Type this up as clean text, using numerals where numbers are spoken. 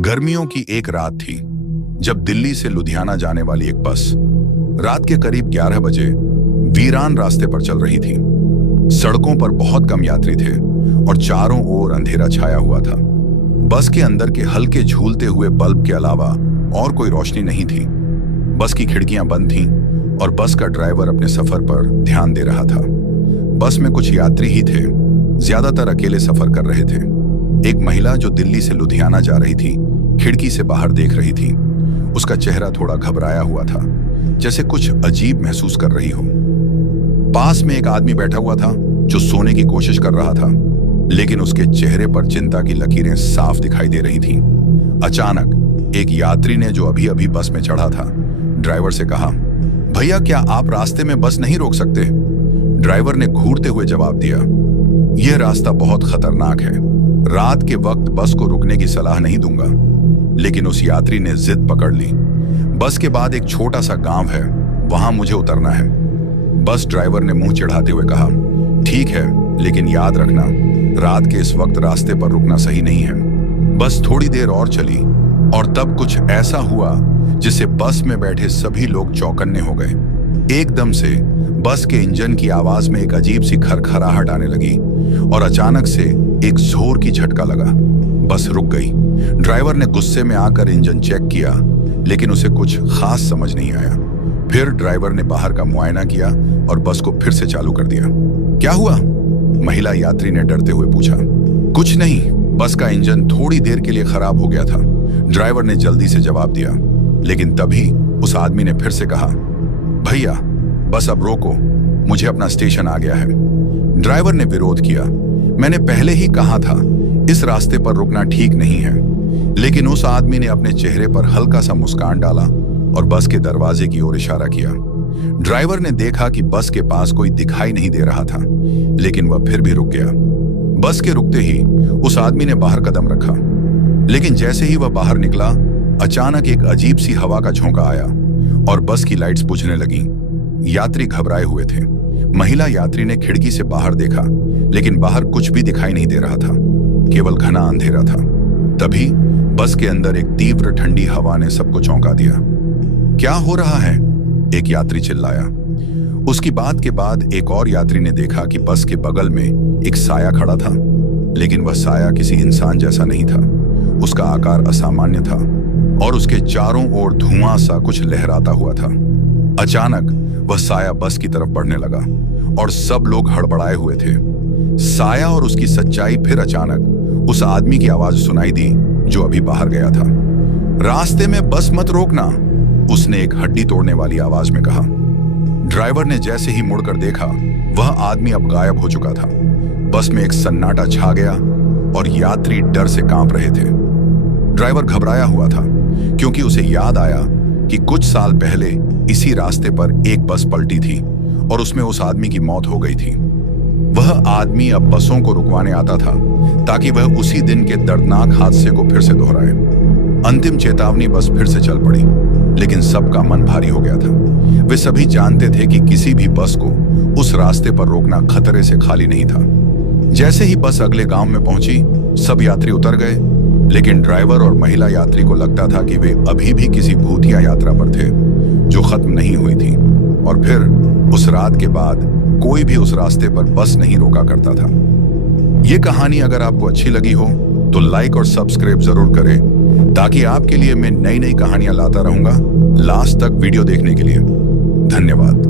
गर्मियों की एक रात थी जब दिल्ली से लुधियाना जाने वाली एक बस रात के करीब 11 बजे वीरान रास्ते पर चल रही थी। सड़कों पर बहुत कम यात्री थे और चारों ओर अंधेरा छाया हुआ था। बस के अंदर के हल्के झूलते हुए बल्ब के अलावा और कोई रोशनी नहीं थी। बस की खिड़कियां बंद थीं और बस का ड्राइवर अपने सफर पर ध्यान दे रहा था। बस में कुछ यात्री ही थे, ज्यादातर अकेले सफर कर रहे थे। एक महिला जो दिल्ली से लुधियाना जा रही थी खिड़की से बाहर देख रही थी। उसका चेहरा थोड़ा घबराया हुआ था, जैसे कुछ अजीब महसूस कर रही हो। पास में एक आदमी बैठा हुआ था जो सोने की कोशिश कर रहा था, लेकिन उसके चेहरे पर चिंता की लकीरें साफ दिखाई दे रही थीं। अचानक एक यात्री ने, जो अभी अभी बस में चढ़ा था, ड्राइवर से कहा, भैया क्या आप रास्ते में बस नहीं रोक सकते? ड्राइवर ने घूरते हुए जवाब दिया, यह रास्ता बहुत खतरनाक है, रात के वक्त बस को रुकने की सलाह नहीं दूंगा। लेकिन उस यात्री ने जिद पकड़ ली, बस के बाद एक छोटा सा गांव है, वहां मुझे उतरना है। बस ड्राइवर ने मुंह चिढ़ाते हुए कहा, ठीक है, लेकिन याद रखना रात के इस वक्त रास्ते पर रुकना सही नहीं है। बस थोड़ी देर और चली और तब कुछ ऐसा हुआ जिससे बस में बैठे सभी लोग चौकन्ने हो गए। एकदम से बस के इंजन की आवाज में एक अजीब सी खरखराहट आने लगी और अचानक से एक जोर की झटका लगा। बस रुक गई। ड्राइवर ने गुस्से में आकर इंजन चेक किया, लेकिन उसे कुछ खास समझ नहीं आया। फिर ड्राइवर ने बाहर का मुआयना किया और बस को फिर से चालू कर दिया। क्या हुआ? महिला यात्री ने डरते हुए पूछा। कुछ नहीं, बस का इंजन थोड़ी देर के लिए खराब हो गया था, ड्राइवर ने जल्दी से जवाब दिया। लेकिन तभी उस आदमी ने फिर से कहा, भैया बस अब रोको, मुझे अपना स्टेशन आ गया है। ड्राइवर ने विरोध किया, मैंने पहले ही कहा था इस रास्ते पर रुकना ठीक नहीं है। लेकिन उस आदमी ने अपने चेहरे पर हल्का सा मुस्कान डाला और बस के दरवाजे की ओर इशारा किया। ड्राइवर ने देखा कि बस के पास कोई दिखाई नहीं दे रहा था, लेकिन वह फिर भी रुक गया। बस के रुकते ही उस आदमी ने बाहर कदम रखा, लेकिन जैसे ही वह बाहर निकला, अचानक एक अजीब सी हवा का झोंका आया और बस की लाइट्स बुझने लगी। यात्री घबराए हुए थे। महिला यात्री ने खिड़की से बाहर देखा, लेकिन बाहर कुछ भी दिखाई नहीं दे रहा था, केवल घना अंधेरा था। तभी बस के अंदर एक तीव्र ठंडी हवा ने सबको चौंका दिया। क्या हो रहा है? एक यात्री चिल्लाया। उसकी बात के बाद एक और यात्री ने देखा कि बस के बगल में एक साया खड़ा था, लेकिन वह साया किसी इंसान जैसा नहीं था। उसका आकार असामान्य था और उसके चारों ओर धुआं सा कुछ लहराता हुआ था। अचानक वह साया बस की तरफ बढ़ने लगा और सब लोग हड़बड़ाए हुए थे। साया और उसकी सच्चाई फिर अचानक उस आदमी की आवाज सुनाई दी जो अभी बाहर गया था। रास्ते में बस मत रोकना, उसने एक हड्डी तोड़ने वाली आवाज में कहा। ड्राइवर ने जैसे ही मुड़कर देखा, वह आदमी अब गायब हो चुका था। बस में एक सन्नाटा छा गया और यात्री डर से कांप रहे थे। ड्राइवर घबराया हुआ था क्योंकि उसे याद आया कि कुछ साल पहले इसी रास्ते पर एक बस पलटी थी और उसमें उस आदमी की मौत हो गई थी। वह आदमी अब बसों को रुकवाने आता था ताकि वह उसी दिन के दर्दनाक हादसे को फिर से दोहराए। अंतिम चेतावनी बस फिर से चल पड़ी, लेकिन सबका मन भारी हो गया था। वे सभी जानते थे कि किसी भी बस को उस रास्ते पर रोकना खतरे से खाली नहीं था। जैसे ही बस अगले गांव में पहुंची, सब यात्री उतर गए, लेकिन ड्राइवर और महिला यात्री को लगता था कि वे अभी भी किसी भूतिया यात्रा पर थे जो खत्म नहीं हुई थी। और फिर उस रात के बाद कोई भी उस रास्ते पर बस नहीं रोका करता था। ये कहानी अगर आपको अच्छी लगी हो तो लाइक और सब्सक्राइब जरूर करें, ताकि आपके लिए मैं नई नई कहानियां लाता रहूंगा। लास्ट तक वीडियो देखने के लिए धन्यवाद।